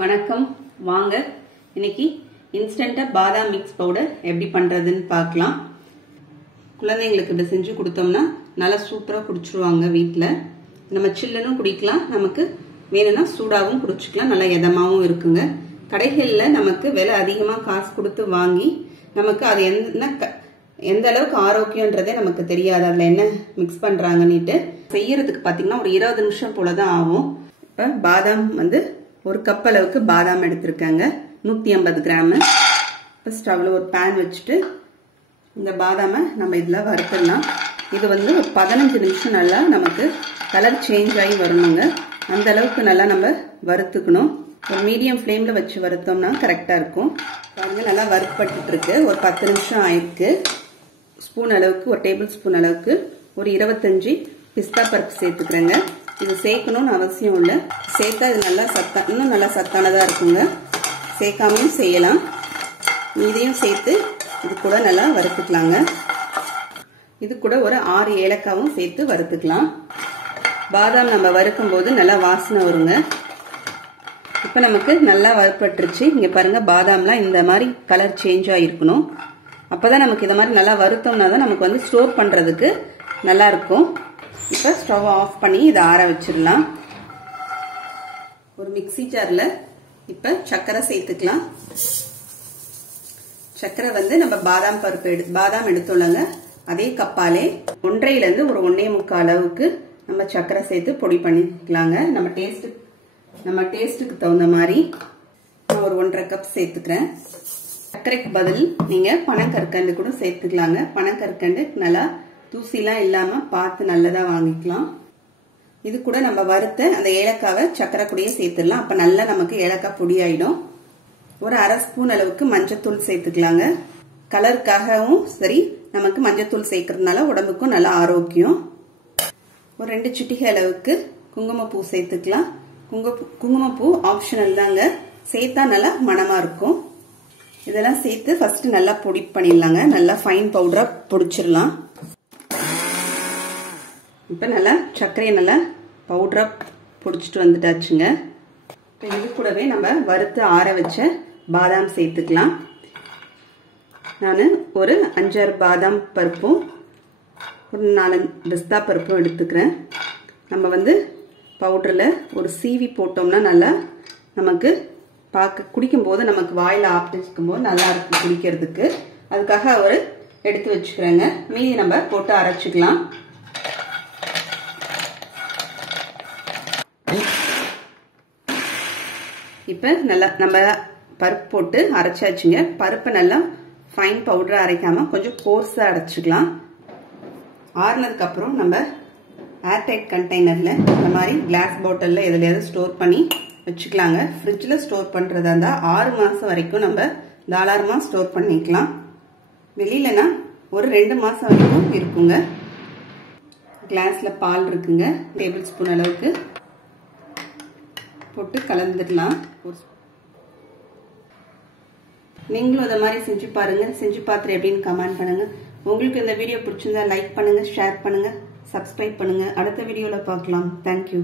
வணக்கம் வாங்க இன்னைக்கு இன்ஸ்டன்ட்டா பாதாம் மிக்ஸ் பவுடர் எப்படி பண்றதுன்னு பார்க்கலாம். குழந்தைகளுக்கு இப்படி செஞ்சு கொடுத்தோம்னா நல்லா சூப்பரா குடிச்சிருவாங்க. வீட்ல நம்ம சில்லுன்னு குடிக்கலாம், நமக்கு வேணும்னா சூடாவும் குடிச்சுக்கலாம், நல்லா இதமாவும் இருக்குங்க. கடைகளில் நமக்கு விலை அதிகமாக காசு கொடுத்து வாங்கி நமக்கு அது எந்த அளவுக்கு ஆரோக்கியன்றதே நமக்கு தெரியாது, அதில் என்ன மிக்ஸ் பண்ணுறாங்கன்னுட்டு. செய்யறதுக்கு பார்த்தீங்கன்னா ஒரு 20 நிமிஷம் போல தான் ஆகும். இப்போ பாதாம் ஒரு கப் அளவுக்கு பாதாம் எடுத்திருக்காங்க, 150 கிராம். இப்போ ஸ்டவ்ல ஒரு பேன் வச்சுட்டு இந்த பாதாமை நம்ம இதில் வறுத்துடலாம். இது ஒரு 15 நிமிஷம் நல்லா நமக்கு கலர் சேஞ்ச் ஆகி வரணுங்க. அந்த அளவுக்கு நல்லா நம்ம வறுத்துக்கணும். ஒரு மீடியம் ஃப்ளேமில் வச்சு வறுத்தோம்னா கரெக்டாக இருக்கும். பாருங்க நல்லா வறுப்பட்டு இருக்கு. ஒரு 10 நிமிஷம் ஆயிருக்கு. ஸ்பூன் அளவுக்கு ஒரு டேபிள் ஸ்பூன் அளவுக்கு ஒரு 25 பிஸ்தா பருப்பு சேர்த்துக்கிறேங்க. இது சேர்க்கணும்னு அவசியம் இல்லை, சேர்த்தா இது நல்லா இன்னும் நல்லா சத்தானதாக இருக்குங்க. சேர்க்காமையும் செய்யலாம். இதையும் சேர்த்து இது கூட நல்லா வறுத்துக்கலாங்க. இது கூட ஒரு 6 ஏலக்காவும் சேர்த்து வறுத்துக்கலாம். பாதாம் நம்ம வறுக்கும் போது நல்லா வாசனை வருங்க. இப்போ நமக்கு நல்லா வறுப்பட்டுருச்சு. இங்கே பாருங்க, பாதாம்லாம் இந்த மாதிரி கலர் சேஞ்ச் ஆகிருக்கணும். அப்போதான் நமக்கு இந்த மாதிரி நல்லா வறுத்தோம்னா தான் நமக்கு ஸ்டோர் பண்ணுறதுக்கு நல்லா இருக்கும். இப்போ ஸ்டவ் ஆஃப் பண்ணி இதை ஆற வச்சிடலாம். ஒரு மிக்ஸி ஜாரில் இப்போ சர்க்கரை சேர்த்துக்கலாம். சர்க்கரை நம்ம பாதாம் எடுத்தோம்லங்க, அதே கப்பாலே 1.5 ஒரு 1.25 அளவுக்கு நம்ம சர்க்கரை சேர்த்து பொடி பண்ணிக்கலாங்க. நம்ம டேஸ்ட்டுக்கு தகுந்த மாதிரி நான் ஒரு 1.5 கப் சேர்த்துக்கிறேன். சர்க்கரைக்கு பதில் நீங்க பனங்கற்கண்டு கூட சேர்த்துக்கலாங்க. பனங்கற்கண்டு நல்லா தூசிலாம் இல்லாம பார்த்து நல்லதா வாங்கிக்கலாம். இது கூட நம்ம வறுத்த அந்த ஏலக்காவை சர்க்கரை கூடயே சேர்த்துடலாம். அப்ப நல்லா நமக்கு ஏலக்காய் பொடி ஆயிடும். ஒரு 1/2 ஸ்பூன் அளவுக்கு மஞ்சத்தூள் சேர்த்துக்கலாங்க. கலருக்காகவும் சரி, நமக்கு மஞ்சத்தூள் சேர்க்கறதுனால உடம்புக்கும் நல்லா ஆரோக்கியம். ஒரு 2 சிட்டிகை அளவுக்கு குங்குமப்பூ சேர்த்துக்கலாம். குங்குமப்பூ ஆப்ஷனல் தாங்க, சேர்த்தா நல்லா மணமா இருக்கும். இதெல்லாம் சேர்த்து ஃபர்ஸ்ட் நல்லா பொடி பண்ணிடலாங்க. நல்லா ஃபைன் பவுடரா பொடிச்சிடலாம். இப்போ நல்லா சர்க்கரையை நல்லா பவுடரா பொடிச்சிட்டு வந்துட்டாச்சுங்க. இப்போ இது கூடவே நம்ம வறுத்து ஆற வச்ச பாதாம் சேர்த்துக்கலாம். நான் ஒரு 5-6 பாதாம் பருப்பும் ஒரு 4 பிஸ்தா பருப்பும் எடுத்துக்கிறேன். நம்ம பவுடரில் ஒரு சீவி போட்டோம்னா நல்லா நமக்கு குடிக்கும் போது நமக்கு வாயில் ஆப்பிடிக்கும் போது நல்லா இருக்கும் குடிக்கிறதுக்கு. அதுக்காக எடுத்து வச்சுக்கிறேங்க. மீதி நம்ம போட்டு அரைச்சிக்கலாம். இப்போ நல்லா நம்ம பருப்பு போட்டு அரைச்சாச்சுங்க. பருப்பை நல்லா ஃபைன் பவுடரா அரைக்காம கொஞ்சம் கோர்ஸா அரைச்சிக்கலாம். ஆறுனதுக்கு அப்புறம் நம்ம ஏர்டைட் கண்டெய்னர்ல இந்த மாதிரி கிளாஸ் பாட்டில்ல எதுலையாவது ஸ்டோர் பண்ணி வச்சுக்கலாங்க. ஃப்ரிட்ஜில் ஸ்டோர் பண்ணுறதா இருந்தால் 6 மாதம் வரைக்கும் நம்ம தாராளமாக ஸ்டோர் பண்ணிக்கலாம். வெளியிலனா ஒரு 2 மாதம் வரைக்கும் இருக்குங்க. கிளாஸில் பால் இருக்குங்க, டேபிள் ஸ்பூன் அளவுக்கு போட்டு கலந்துடலாம். நீங்களும் அதை மாதிரி செஞ்சு பாருங்க. செஞ்சு பார்த்துட்டு எப்படின்னு கமெண்ட் பண்ணுங்க. உங்களுக்கு இந்த வீடியோ பிடிச்சிருந்தா லைக் பண்ணுங்க, ஷேர் பண்ணுங்க, சப்ஸ்கிரைப் பண்ணுங்க. அடுத்த வீடியோவில் பார்க்கலாம். தேங்க்யூ.